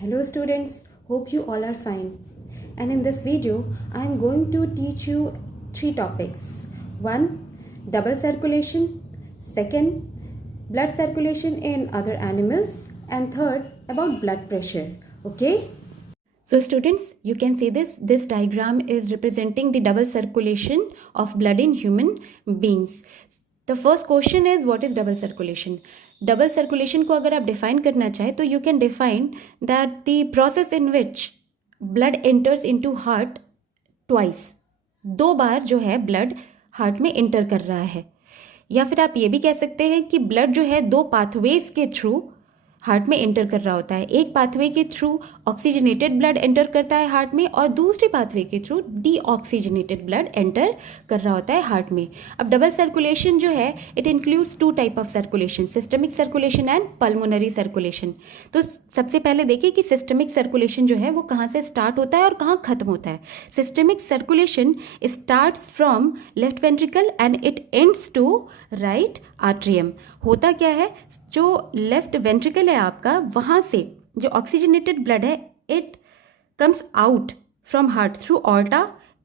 Hello students, hope you all are fine. And in this video, I am going to teach you three topics. One, double circulation. Second, blood circulation in other animals. And third, about blood pressure. Okay? So students, you can see this diagram is representing the double circulation of blood in human beings. The first question is what is double circulation? Double circulation को अगर आप define करना चाहें तो you can define that the process in which blood enters into heart twice, दो बार जो है blood heart में एंटर कर रहा है। या फिर आप ये भी कह सकते हैं कि ब्लड जो है दो पाथवेज के थ्रू हार्ट में एंटर कर रहा होता है। एक पाथवे के थ्रू ऑक्सीजनेटेड ब्लड एंटर करता है हार्ट में और दूसरे पाथवे के थ्रू डीऑक्सीजनेटेड ब्लड एंटर कर रहा होता है हार्ट में। अब डबल सर्कुलेशन जो है it includes two type of circulation, systemic circulation and pulmonary circulation. तो सबसे पहले देखिए कि सिस्टमिक सर्कुलेशन जो है वो कहाँ से स्टार्ट होता है और कहाँ खत्म होता है। Systemic circulation starts from left ventricle and it ends to right atrium. होता क्या है, जो लेफ्ट वेंट्रिकल है आपका, वहाँ से जो ऑक्सीजनेटेड ब्लड है it comes out from heart through aorta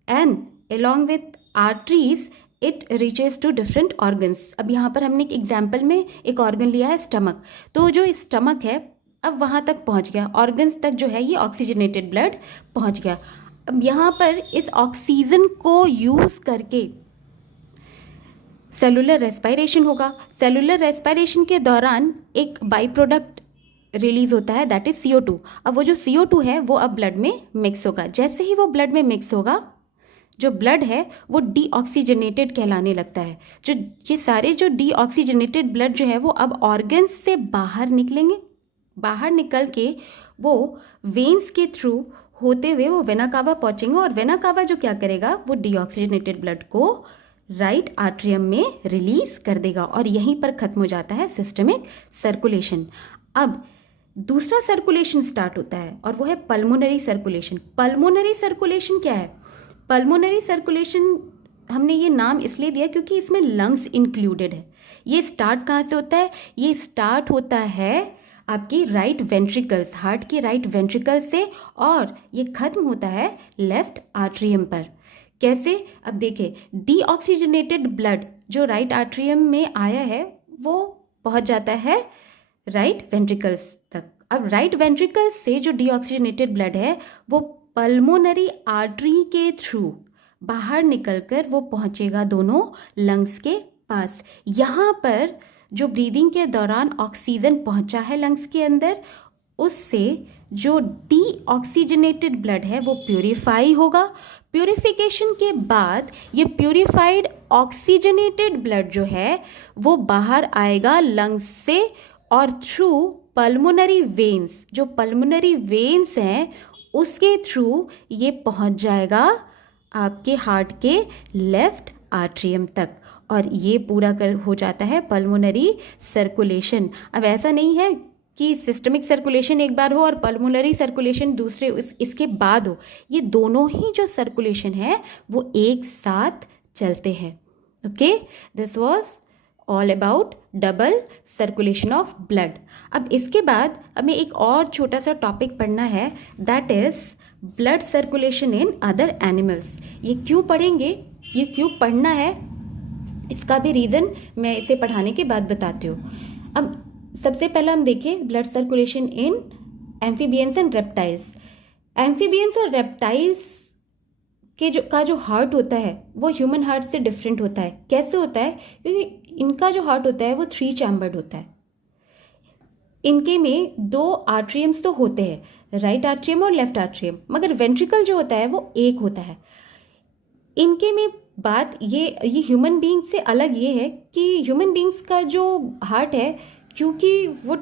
and along with arteries it reaches to different organs. अब यहाँ पर हमने एक एग्जाम्पल में एक ऑर्गन लिया है स्टमक, तो जो स्टमक है अब वहाँ तक पहुँच गया, ऑर्गन्स तक जो है ये ऑक्सीजनेटेड ब्लड पहुँच गया। अब यहाँ पर इस ऑक्सीजन को यूज़ करके सेलुलर रेस्पिरेशन होगा। सेलुलर रेस्पिरेशन के दौरान एक बाई प्रोडक्ट रिलीज होता है दैट इज CO2। अब वो जो CO2 है वो अब ब्लड में मिक्स होगा। जैसे ही वो ब्लड में मिक्स होगा जो ब्लड है वो डीऑक्सीजनेटेड कहलाने लगता है। जो ये सारे जो डीऑक्सीजनेटेड ब्लड जो है वो अब ऑर्गन्स से बाहर निकलेंगे, बाहर निकल के वो वेन्स के थ्रू होते हुए वो वेना कावा पहुँचेंगे और वेना कावा जो क्या करेगा वो डीऑक्सीजनेटेड ब्लड को राइट आर्ट्रियम में रिलीज कर देगा और यहीं पर खत्म हो जाता है सिस्टमिक सर्कुलेशन। अब दूसरा सर्कुलेशन स्टार्ट होता है और वो है पल्मोनरी सर्कुलेशन। पल्मोनरी सर्कुलेशन क्या है? पल्मोनरी सर्कुलेशन हमने ये नाम इसलिए दिया क्योंकि इसमें लंग्स इंक्लूडेड है। ये स्टार्ट कहाँ से होता है? ये स्टार्ट होता है आपकी राइट वेंट्रिकल्स, हार्ट की राइट वेंट्रिकल से, और ये खत्म होता है लेफ्ट आर्ट्रियम पर। कैसे? अब देखिए, डीऑक्सीजनेटेड ब्लड जो राइट आर्ट्रियम में आया है वो पहुंच जाता है राइट वेंट्रिकल्स तक। अब राइट वेंट्रिकल से जो डीऑक्सीजनेटेड ब्लड है वो पल्मोनरी आर्टरी के थ्रू बाहर निकलकर वो पहुंचेगा दोनों लंग्स के पास। यहाँ पर जो ब्रीदिंग के दौरान ऑक्सीजन पहुंचा है लंग्स के अंदर, उससे जो डीऑक्सीजनेटेड ब्लड है वो प्यूरिफाई होगा। प्यूरिफिकेशन के बाद ये प्यूरिफाइड ऑक्सीजनेटेड ब्लड जो है वो बाहर आएगा लंग्स से और थ्रू पल्मोनरी वेन्स, जो पल्मोनरी वेन्स हैं उसके थ्रू ये पहुंच जाएगा आपके हार्ट के लेफ्ट आर्ट्रियम तक और ये पूरा हो जाता है पल्मोनरी सर्कुलेशन। अब ऐसा नहीं है कि सिस्टमिक सर्कुलेशन एक बार हो और पल्मोनरी सर्कुलेशन दूसरे इसके बाद हो। ये दोनों ही जो सर्कुलेशन है वो एक साथ चलते हैं। Okay, this was all about double circulation of blood. अब इसके बाद हमें एक और छोटा सा टॉपिक पढ़ना है that is blood circulation in other animals. ये क्यों पढ़ेंगे, ये क्यों पढ़ना है, इसका भी रीज़न मैं इसे पढ़ाने के बाद बताती हूँ। अब सबसे पहला हम देखें blood circulation in amphibians and reptiles. Amphibians और रेप्टाइल्स के जो हार्ट होता है वो ह्यूमन हार्ट से डिफरेंट होता है। कैसे होता है? क्योंकि इनका जो हार्ट होता है वो 3 चैम्बर्ड होता है। इनके में 2 आर्ट्रियम्स तो होते हैं, राइट आर्ट्रियम और लेफ्ट आर्ट्रियम, मगर वेंट्रिकल जो होता है वो एक होता है। इनके में बात ये ह्यूमन बींग से अलग ये है कि ह्यूमन बींग्स का जो हार्ट है क्योंकि वो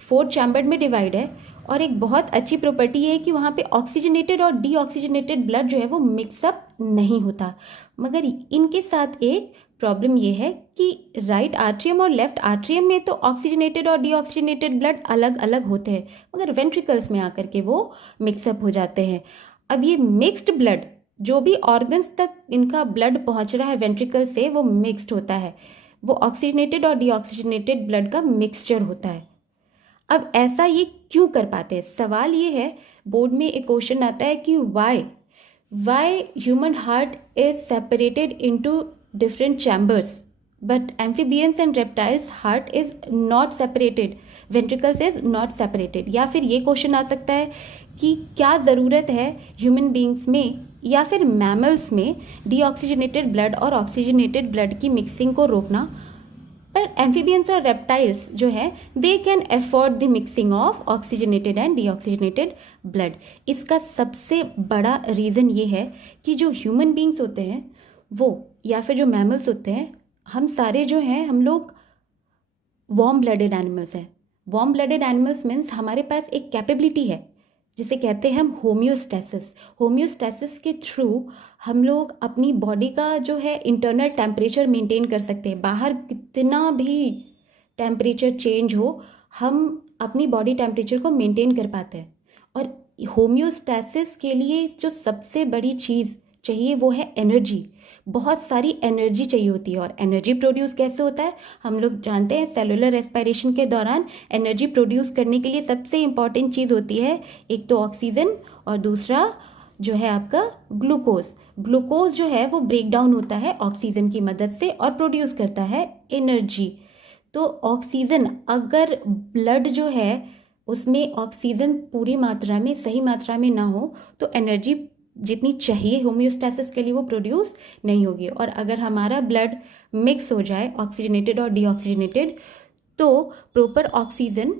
4 चैम्बर्ड में डिवाइड है और एक बहुत अच्छी प्रॉपर्टी है कि वहाँ पे ऑक्सीजनेटेड और डीऑक्सीजनेटेड ब्लड जो है वो मिक्सअप नहीं होता। मगर इनके साथ एक प्रॉब्लम ये है कि राइट आर्ट्रियम और लेफ्ट आर्ट्रियम में तो ऑक्सीजनेटेड और डीऑक्सीजनेटेड ब्लड अलग अलग होते हैं, मगर वेंट्रिकल्स में आकर के वो मिक्सअप हो जाते हैं। अब ये मिक्स्ड ब्लड जो भी ऑर्गन्स तक इनका ब्लड पहुँच रहा है वेंट्रिकल से वो मिक्स्ड होता है, वो ऑक्सीजनेटेड और डीऑक्सीजनेटेड ब्लड का मिक्सचर होता है। अब ऐसा ये क्यों कर पाते हैं? सवाल ये है, बोर्ड में एक क्वेश्चन आता है कि why human heart is separated into different chambers but amphibians and reptiles heart is not separated, ventricles is not separated. या फिर ये क्वेश्चन आ सकता है कि क्या ज़रूरत है ह्यूमन बींग्स में या फिर मैमल्स में डीऑक्सीजनेटेड ब्लड और ऑक्सीजनेटेड ब्लड की मिक्सिंग को रोकना, पर एम्फीबियंस और रेप्टाइल्स जो है they can afford the mixing of oxygenated and deoxygenated blood. इसका सबसे बड़ा रीज़न ये है कि जो ह्यूमन बींग्स होते हैं वो या फिर जो मैमल्स होते हैं, हम सारे जो हैं हम लोग वार्म ब्लडेड एनिमल्स हैं। वार्म ब्लडेड एनिमल्स मीन्स हमारे पास एक कैपेबिलिटी है जिसे कहते हैं हम होम्योस्टैसिस। होम्योस्टैसिस के थ्रू हम लोग अपनी बॉडी का जो है इंटरनल टेम्परेचर मेंटेन कर सकते हैं। बाहर कितना भी टेम्परेचर चेंज हो, हम अपनी बॉडी टेम्परेचर को मेंटेन कर पाते हैं। और होम्योस्टैसिस के लिए जो सबसे बड़ी चीज़ चाहिए वो है एनर्जी। बहुत सारी एनर्जी चाहिए होती है। और एनर्जी प्रोड्यूस कैसे होता है? हम लोग जानते हैं सेलुलर रेस्पिरेशन के दौरान एनर्जी प्रोड्यूस करने के लिए सबसे इम्पॉर्टेंट चीज़ होती है, एक तो ऑक्सीजन और दूसरा जो है आपका ग्लूकोज। ग्लूकोज जो है वो ब्रेक डाउन होता है ऑक्सीजन की मदद से और प्रोड्यूस करता है एनर्जी। तो ऑक्सीजन, अगर ब्लड जो है उसमें ऑक्सीजन पूरी मात्रा में, सही मात्रा में ना हो तो एनर्जी जितनी चाहिए होम्योस्टैसिस के लिए वो प्रोड्यूस नहीं होगी। और अगर हमारा ब्लड मिक्स हो जाए ऑक्सीजनेटेड और डीऑक्सीजनेटेड तो प्रॉपर ऑक्सीजन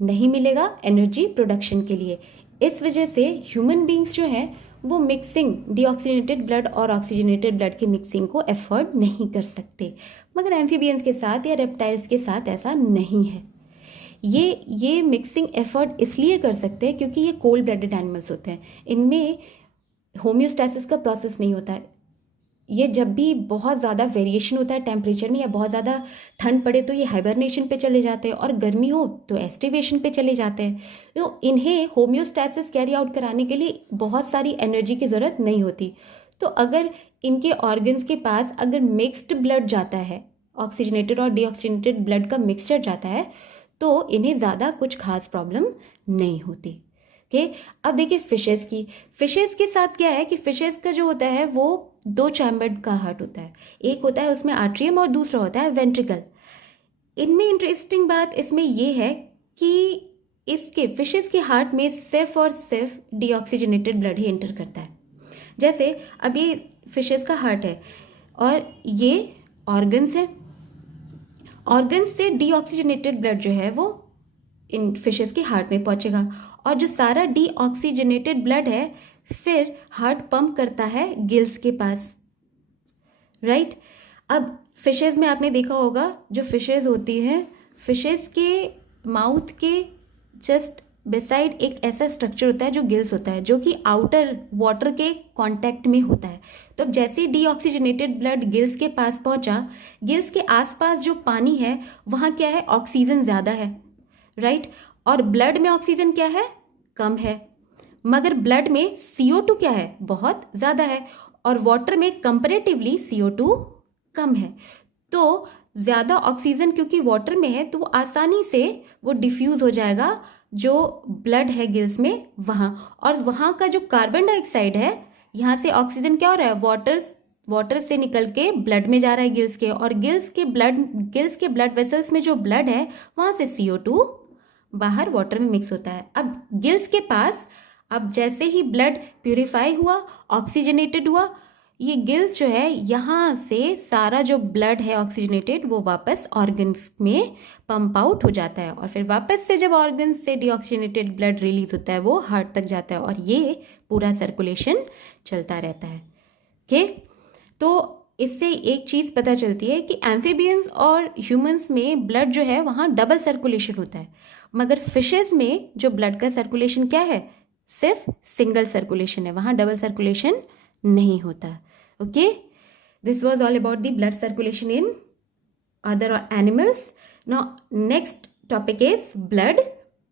नहीं मिलेगा एनर्जी प्रोडक्शन के लिए। इस वजह से ह्यूमन बींग्स जो हैं वो मिक्सिंग डीऑक्सीजनेटेड ब्लड और ऑक्सीजनेटेड ब्लड की मिक्सिंग को एफर्ड नहीं कर सकते, मगर एम्फीबियंस के साथ या रेप्टाइल्स के साथ ऐसा नहीं है। ये मिक्सिंग एफर्ट इसलिए कर सकते हैं क्योंकि ये कोल्ड ब्लडेड एनिमल्स होते हैं, इनमें होम्योस्टैसिस का प्रोसेस नहीं होता है। ये जब भी बहुत ज़्यादा वेरिएशन होता है टेम्परेचर में या बहुत ज़्यादा ठंड पड़े तो ये हाइबरनेशन पे चले जाते हैं और गर्मी हो तो एस्टिवेशन पे चले जाते हैं। तो इन्हें होम्योस्टैसिस कैरी आउट कराने के लिए बहुत सारी एनर्जी की ज़रूरत नहीं होती। तो अगर इनके ऑर्गन्स के पास अगर मिक्स्ड ब्लड जाता है, ऑक्सीजनेटेड और डीऑक्सीजनेटेड ब्लड का मिक्सचर जाता है, तो इन्हें ज़्यादा कुछ खास प्रॉब्लम नहीं होती। ओके, अब देखिए फिशेस के साथ क्या है कि फिशेस का जो होता है वो 2 चैम्बर्ड का हार्ट होता है। एक होता है उसमें आर्ट्रियम और दूसरा होता है वेंट्रिकल। इनमें इंटरेस्टिंग बात इसमें ये है कि इसके फिशेस के हार्ट में सिर्फ और सिर्फ डीऑक्सीजनेटेड ब्लड ही एंटर करता है। जैसे अब ये फिशेस का हार्ट है और ये ऑर्गन्स है, ऑर्गन्स से डीऑक्सीजनेटेड ब्लड जो है वो इन फिशेस के हार्ट में पहुंचेगा और जो सारा डीऑक्सीजनेटेड ब्लड है फिर हार्ट पंप करता है गिल्स के पास, राइट। अब फिशेस में आपने देखा होगा जो फिशेस होती हैं, फिशेस के माउथ के जस्ट बिसाइड एक ऐसा स्ट्रक्चर होता है जो गिल्स होता है, जो कि आउटर वाटर के कांटेक्ट में होता है। तो अब जैसे ही डीऑक्सीजनेटेड ब्लड गिल्स के पास पहुंचा, गिल्स के आसपास जो पानी है वहाँ क्या है, ऑक्सीजन ज़्यादा है, राइट। और ब्लड में ऑक्सीजन क्या है, कम है, मगर ब्लड में CO2 क्या है, बहुत ज़्यादा है, और वाटर में कंपैरेटिवली CO2 कम है। तो ज़्यादा ऑक्सीजन क्योंकि वाटर में है तो वो आसानी से वो डिफ्यूज़ हो जाएगा जो ब्लड है गिल्स में वहाँ, और वहाँ का जो कार्बन डाइऑक्साइड है, यहाँ से ऑक्सीजन क्या हो रहा है, वाटर से निकल के ब्लड में जा रहा है गिल्स के, और गिल्स के ब्लड वेसल्स में जो ब्लड है वहाँ से CO2 बाहर वाटर में मिक्स होता है। अब गिल्स के पास अब जैसे ही ब्लड प्यूरिफाई हुआ, ऑक्सीजनेटेड हुआ, ये गिल्स जो है यहाँ से सारा जो ब्लड है ऑक्सीजनेटेड वो वापस ऑर्गन्स में पंप आउट हो जाता है, और फिर वापस से जब ऑर्गन्स से डीऑक्सीजनेटेड ब्लड रिलीज होता है वो हार्ट तक जाता है, और ये पूरा सर्कुलेशन चलता रहता है। ओके, तो इससे एक चीज़ पता चलती है कि एम्फीबियंस और ह्यूमंस में ब्लड जो है वहाँ डबल सर्कुलेशन होता है, मगर फिशेस में जो ब्लड का सर्कुलेशन क्या है, सिर्फ सिंगल सर्कुलेशन है, वहाँ डबल सर्कुलेशन नहीं होता। Okay, this was all about the blood circulation in other animals. Now next topic is blood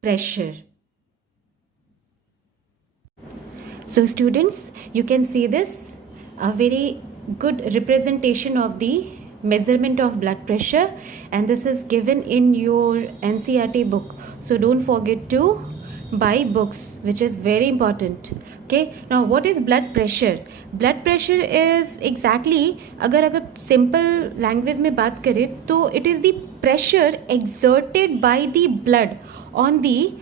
pressure. So students, you can see this a very good representation of the measurement of blood pressure, and this is given in your NCERT book, so don't forget to buy books, which is very important. Okay, now what is blood pressure? Blood pressure is exactly, अगर simple language में बात करें तो it is the pressure exerted by the blood on the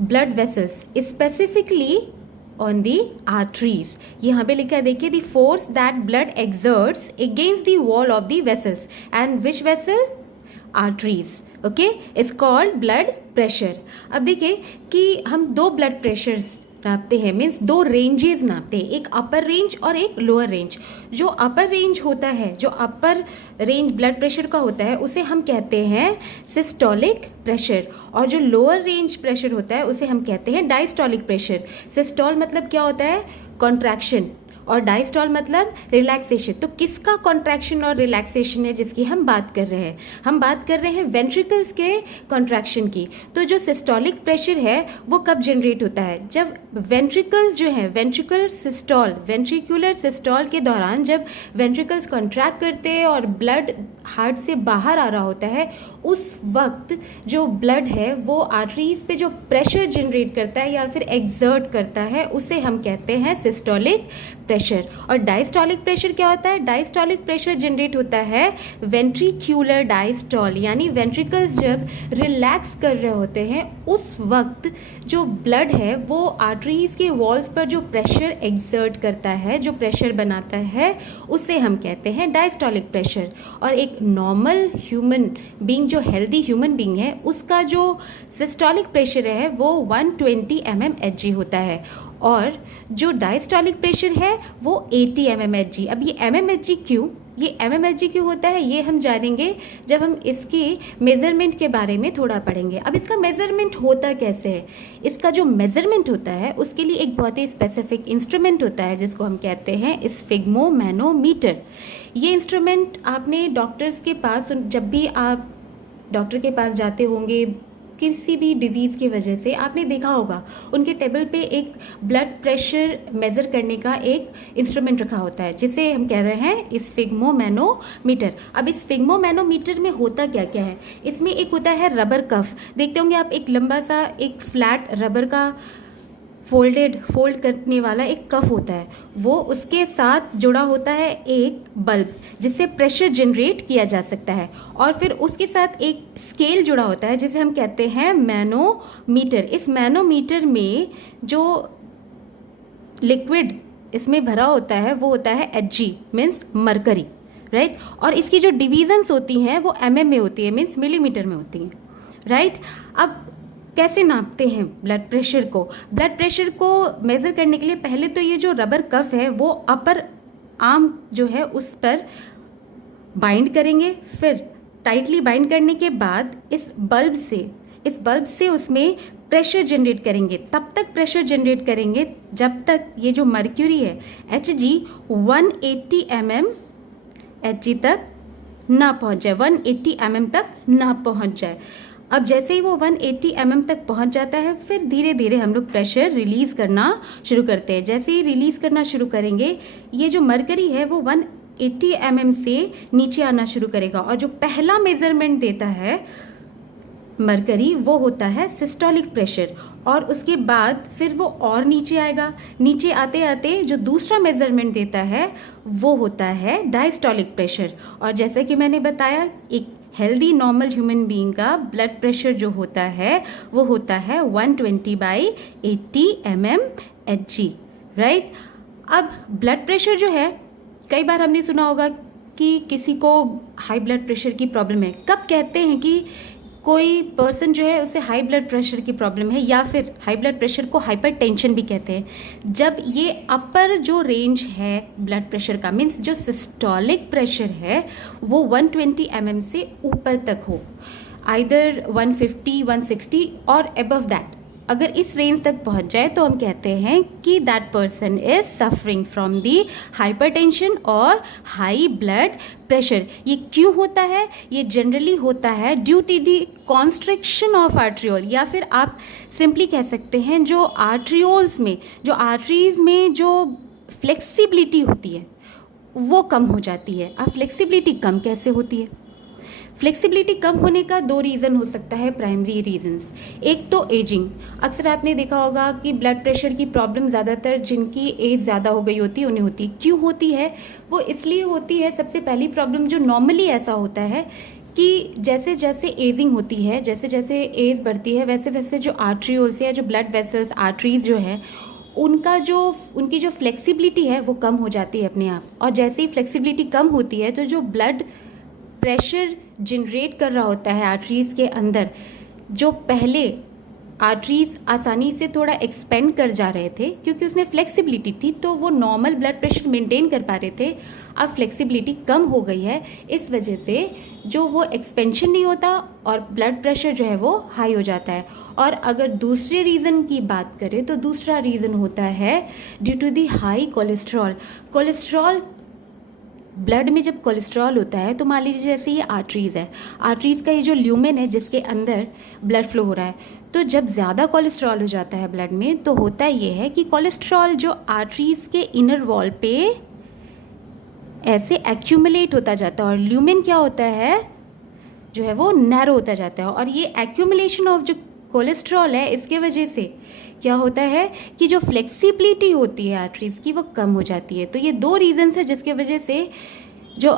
blood vessels, specifically on the arteries. यहाँ पे लिखा है देखिए, the force that blood exerts against the wall of the vessels, and which vessel? Arteries. Okay, is called blood pressure. अब देखिए कि हम दो ब्लड प्रेशर्स नापते हैं, मीन्स दो रेंजेस नापते हैं, एक अपर रेंज और एक लोअर रेंज. जो अपर रेंज होता है, जो अपर रेंज ब्लड प्रेशर का होता है, उसे हम कहते हैं सिस्टोलिक प्रेशर, और जो लोअर रेंज प्रेशर होता है उसे हम कहते हैं डायस्टोलिक प्रेशर. सिस्टोल मतलब क्या होता है? कॉन्ट्रैक्शन, और डायस्टॉल मतलब रिलैक्सेशन. तो किसका कॉन्ट्रैक्शन और रिलैक्सेशन है जिसकी हम बात कर रहे हैं? हम बात कर रहे हैं वेंट्रिकल्स के कॉन्ट्रैक्शन की. तो जो सिस्टोलिक प्रेशर है वो कब जनरेट होता है? जब वेंट्रिकल्स जो है, वेंट्रिकुलर सिस्टोल के दौरान जब वेंट्रिकल्स कॉन्ट्रैक्ट करते हैं और ब्लड हार्ट से बाहर आ रहा होता है, उस वक्त जो ब्लड है वो आर्टरीज पे जो प्रेशर जनरेट करता है या फिर एक्सर्ट करता है, उसे हम कहते हैं सिस्टोलिक प्रेशर. और डायस्टोलिक प्रेशर क्या होता है? डायस्टोलिक प्रेशर जनरेट होता है वेंट्रिक्यूलर डायस्टॉल, यानी वेंट्रिकल्स जब रिलैक्स कर रहे होते हैं उस वक्त जो ब्लड है वो आर्टरीज के वॉल्स पर जो प्रेशर एक्सर्ट करता है, जो प्रेशर बनाता है, उसे हम कहते हैं डायस्टोलिक प्रेशर. और एक नॉर्मल ह्यूमन बीइंग, जो हेल्दी ह्यूमन बीइंग है, उसका जो सिस्टोलिक प्रेशर है वो 120 mmHg होता है, और जो डायस्टोलिक प्रेशर है वो 80 mmHg. अब ये mmHg क्यों, ये mmHg क्यों होता है, ये हम जानेंगे जब हम इसकी मेज़रमेंट के बारे में थोड़ा पढ़ेंगे. अब इसका मेज़रमेंट होता कैसे है? इसका जो मेज़रमेंट होता है उसके लिए एक बहुत ही स्पेसिफिक इंस्ट्रूमेंट होता है जिसको हम कहते हैं स्फिग्मोमैनोमीटर. ये इंस्ट्रूमेंट आपने डॉक्टर्स के पास, जब भी आप डॉक्टर के पास जाते होंगे किसी भी डिजीज़ की वजह से, आपने देखा होगा उनके टेबल पे एक ब्लड प्रेशर मेज़र करने का एक इंस्ट्रूमेंट रखा होता है जिसे हम कह रहे हैं स्फिग्मोमैनोमीटर. अब इस स्फिग्मोमैनोमीटर में होता क्या क्या है? इसमें एक होता है रबर कफ, देखते होंगे आप, एक लंबा सा एक फ्लैट रबर का फोल्ड करने वाला एक कफ होता है, वो उसके साथ जुड़ा होता है एक बल्ब जिससे प्रेशर जनरेट किया जा सकता है, और फिर उसके साथ एक स्केल जुड़ा होता है जिसे हम कहते हैं मैनोमीटर. इस मैनोमीटर में जो लिक्विड इसमें भरा होता है वो होता है Hg, मीन्स मरकरी, राइट. और इसकी जो डिवीजन्स होती हैं वो mm में होती है, मीन्स मिलीमीटर में होती हैं, राइट. अब कैसे नापते हैं ब्लड प्रेशर को? ब्लड प्रेशर को मेज़र करने के लिए पहले तो ये जो रबर कफ है वो अपर आर्म जो है उस पर बाइंड करेंगे, फिर टाइटली बाइंड करने के बाद इस बल्ब से उसमें प्रेशर जनरेट करेंगे. तब तक प्रेशर जनरेट करेंगे जब तक ये जो मर्क्यूरी है Hg 180 mmHg तक ना पहुंच जाए, 180 mm तक ना पहुंच जाए. अब जैसे ही वो 180 mm तक पहुंच जाता है, फिर धीरे धीरे हम लोग प्रेशर रिलीज़ करना शुरू करते हैं. जैसे ही रिलीज़ करना शुरू करेंगे, ये जो मरकरी है वो 180 mm से नीचे आना शुरू करेगा, और जो पहला मेज़रमेंट देता है मरकरी वो होता है सिस्टोलिक प्रेशर, और उसके बाद फिर वो और नीचे आएगा. नीचे आते आते जो दूसरा मेज़रमेंट देता है वो होता है डायस्टोलिक प्रेशर. और जैसा कि मैंने बताया, एक हेल्दी नॉर्मल ह्यूमन बीइंग का ब्लड प्रेशर जो होता है वो होता है 120/80 mmHg, राइट. अब ब्लड प्रेशर जो है, कई बार हमने सुना होगा कि किसी को हाई ब्लड प्रेशर की प्रॉब्लम है. कब कहते हैं कि कोई पर्सन जो है उसे हाई ब्लड प्रेशर की प्रॉब्लम है, या फिर हाई ब्लड प्रेशर को हाइपरटेंशन भी कहते हैं? जब ये अपर जो रेंज है ब्लड प्रेशर का, मीन्स जो सिस्टोलिक प्रेशर है वो 120 mm से ऊपर तक हो, आइदर 150, 160 और अबव दैट. अगर इस रेंज तक पहुंच जाए तो हम कहते हैं कि that person is suffering from the hypertension और हाई ब्लड प्रेशर. ये क्यों होता है? ये जनरली होता है due to the constriction of arteriole, या फिर आप सिंपली कह सकते हैं जो आर्ट्रियोल्स में, जो आर्टरीज में जो फ्लेक्सिबिलिटी होती है वो कम हो जाती है। अब फ्लेक्सिबिलिटी कम कैसे होती है? फ्लेक्सिबिलिटी कम होने का दो रीज़न हो सकता है, प्राइमरी रीजंस। एक तो एजिंग। अक्सर आपने देखा होगा कि ब्लड प्रेशर की प्रॉब्लम ज़्यादातर जिनकी एज ज़्यादा हो गई होती है उन्हें होती है। क्यों होती है? वो इसलिए होती है, सबसे पहली प्रॉब्लम जो नॉर्मली ऐसा होता है कि जैसे जैसे एजिंग होती है, जैसे जैसे एज बढ़ती है, वैसे वैसे जो आर्ट्रियोल्स या जो ब्लड वेसल्स, आर्टरीज जो है, उनकी जो फ्लेक्सिबिलिटी है वो कम हो जाती है अपने आप। और जैसे ही फ्लेक्सिबिलिटी कम होती है तो जो ब्लड प्रेशर जनरेट कर रहा होता है आर्टरीज के अंदर, जो पहले आर्टरीज आसानी से थोड़ा एक्सपेंड कर जा रहे थे क्योंकि उसमें फ्लेक्सिबिलिटी थी, तो वो नॉर्मल ब्लड प्रेशर मेंटेन कर पा रहे थे। अब फ्लेक्सिबिलिटी कम हो गई है, इस वजह से जो वो एक्सपेंशन नहीं होता और ब्लड प्रेशर जो है वो हाई हो जाता है। और अगर दूसरे रीज़न की बात करें तो दूसरा रीज़न होता है due to the high cholesterol. Cholesterol, blood में जब कोलेस्ट्रॉल होता है तो मान लीजिए जैसे ये आर्टरीज़ है, आर्टरीज़ का ये जो ल्यूमेन है जिसके अंदर ब्लड फ्लो हो रहा है, तो जब ज़्यादा कोलेस्ट्रॉल हो जाता है ब्लड में तो होता ये है कि कोलेस्ट्रॉल जो आर्टरीज़ के इनर वॉल पे ऐसे एक्यूमुलेट होता जाता है और ल्यूमेन क्या होता है जो है वो नैरो होता जाता है। और ये एक्यूमुलेशन ऑफ जो कोलेस्ट्रॉल है, इसके वजह से क्या होता है कि जो फ्लेक्सिबिलिटी होती है आर्टरीज़ की वो कम हो जाती है। तो ये दो रीजंस है जिसके वजह से जो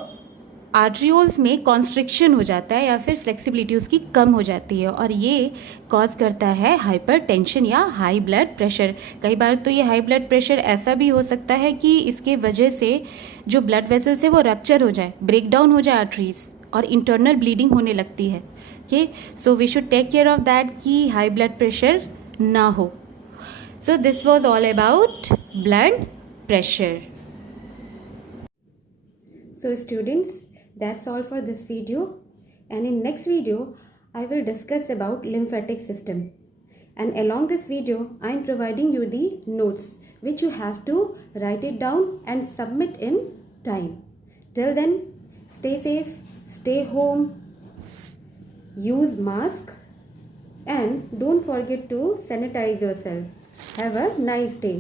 आर्ट्रियोल्स में कॉन्स्ट्रिक्शन हो जाता है या फिर फ्लेक्सिबिलिटी उसकी कम हो जाती है, और ये कॉज करता है हाइपरटेंशन या हाई ब्लड प्रेशर। कई बार तो ये हाई ब्लड प्रेशर ऐसा भी हो सकता है कि इसके वजह से जो ब्लड वेसल्स है वो रप्चर हो जाए, ब्रेक डाउन हो जाए आर्टरीज, और इंटरनल ब्लीडिंग होने लगती है। Okay, so we should take care of that कि हाई ब्लड प्रेशर ना हो। So this was all about blood pressure. So students, that's all for this video, and in next video I will discuss about lymphatic system, and along this video I am providing you the notes which you have to write it down and submit in time. Till then, stay safe, stay home, use mask, and don't forget to sanitize yourself. Have a nice day.